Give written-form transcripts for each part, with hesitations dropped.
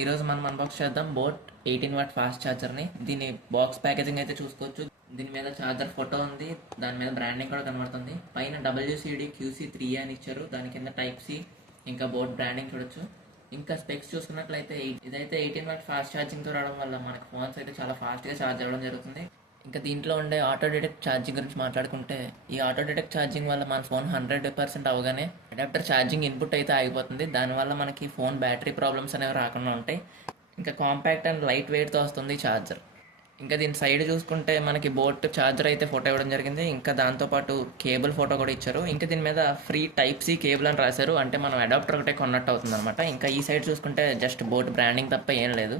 ఈరోజు మనం అన్బాక్స్ చేద్దాం బోట్ 18 వాట్ ఫాస్ట్ ఛార్జర్ని. దీని బాక్స్ ప్యాకేజింగ్ అయితే చూసుకోవచ్చు. దీని మీద ఛార్జర్ ఫోటో ఉంది, దాని మీద బ్రాండింగ్ కూడా కనబడుతుంది. పైన WCD QC3 అని ఇచ్చారు, దాని కింద టైప్ సి, ఇంకా బోట్ బ్రాండింగ్ చూడొచ్చు. ఇంకా స్పెక్స్ చూసుకున్నట్లయితే ఇదైతే 18 వాట్ ఫాస్ట్ ఛార్జింగ్తో రావడం వల్ల మనకి ఫోన్స్ అయితే చాలా ఫాస్ట్గా ఛార్జ్ అవ్వడం జరుగుతుంది. ఇంకా దీంట్లో ఉండే ఆటో డిటెక్ట్ ఛార్జింగ్ గురించి మాట్లాడుకుంటే, ఈ ఆటో డిటెక్ట్ ఛార్జింగ్ వల్ల మన ఫోన్ 100% అవగానే అడాప్టర్ ఛార్జింగ్ ఇన్పుట్ అయితే ఆగిపోతుంది. దానివల్ల మనకి ఫోన్ బ్యాటరీ ప్రాబ్లమ్స్ అనేవి రాకుండా ఉంటాయి. ఇంకా కాంపాక్ట్ అండ్ లైట్ వెయిట్తో వస్తుంది ఛార్జర్. ఇంకా దీని సైడ్ చూసుకుంటే మనకి బోట్ ఛార్జర్ అయితే ఫోటో ఇవ్వడం జరిగింది. ఇంకా దాంతోపాటు కేబుల్ ఫోటో కూడా ఇచ్చారు. ఇంకా దీని మీద ఫ్రీ టైప్ సి కేబుల్ అని రాశారు, అంటే మనం అడాప్టర్ ఒకటే కొన్నట్టు అవుతుంది అనమాట. ఇంకా ఈ సైడ్ చూసుకుంటే జస్ట్ బోట్ బ్రాండింగ్ తప్ప ఏం లేదు.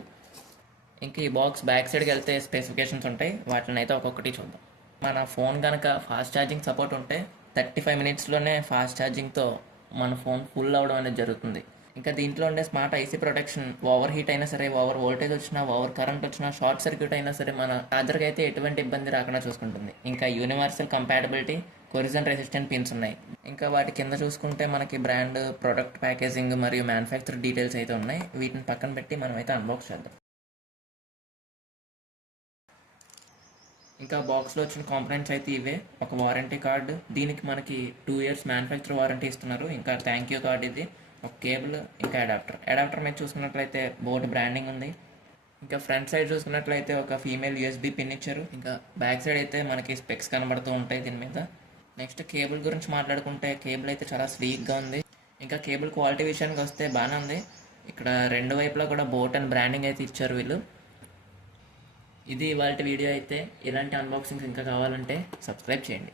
ఇంకా ఈ బాక్స్ బ్యాక్ సైడ్కి వెళ్తే స్పెసిఫికేషన్స్ ఉంటాయి, వాటిని అయితే ఒక్కొక్కటి చూద్దాం. మన ఫోన్ కనుక ఫాస్ట్ ఛార్జింగ్ సపోర్ట్ ఉంటే 35 మినిట్స్లోనే ఫాస్ట్ ఛార్జింగ్తో మన ఫోన్ ఫుల్ అవ్వడం అనేది జరుగుతుంది. ఇంకా దీంట్లో ఉండే smart IC protection over heat అయినా సరే, ఓవర్ వోల్టేజ్ వచ్చినా, ఓవర్ కరెంట్ వచ్చినా, షార్ట్ సర్క్యూట్ అయినా సరే మన ఛార్జర్కి అయితే ఎటువంటి ఇబ్బంది రాకుండా చూసుకుంటుంది. ఇంకా universal compatibility, corrosion resistant pins ఉన్నాయి. ఇంకా వాటి కింద చూసుకుంటే మనకి బ్రాండ్, ప్రొడక్ట్ ప్యాకేజింగ్ మరియు మ్యానుఫ్యాక్చర్ డీటెయిల్స్ అయితే ఉన్నాయి. వీటిని పక్కన పెట్టి మనం అయితే అన్బాక్స్ చేద్దాం. ఇంకా బాక్స్లో వచ్చిన కాంపోనెంట్స్ అయితే ఇవే. ఒక వారంటీ కార్డు, దీనికి మనకి 2 years మ్యానుఫ్యాక్చర్ వారంటీ ఇస్తున్నారు. ఇంకా థ్యాంక్ యూ కార్డు, ఇది ఒక కేబుల్, ఇంకా అడాప్టర్ మీద చూసుకున్నట్లయితే బోర్డు బ్రాండింగ్ ఉంది. ఇంకా ఫ్రంట్ సైడ్ చూసుకున్నట్లయితే ఒక ఫీమేల్ USB పిన్ ఇచ్చారు. ఇంకా బ్యాక్ సైడ్ అయితే మనకి స్పెక్స్ కనబడుతూ ఉంటాయి దీని మీద. నెక్స్ట్ కేబుల్ గురించి మాట్లాడుకుంటే, కేబుల్ అయితే చాలా స్లీక్గా ఉంది. ఇంకా కేబుల్ క్వాలిటీ విషయానికి వస్తే బాగానే ఉంది. ఇక్కడ రెండు వైపులా కూడా బోట్ అండ్ బ్రాండింగ్ అయితే ఇచ్చారు వీళ్ళు. ఇది ఇవాళ వీడియో అయితే. ఇలాంటి అన్బాక్సింగ్స్ ఇంకా కావాలంటే సబ్స్క్రైబ్ చేయండి.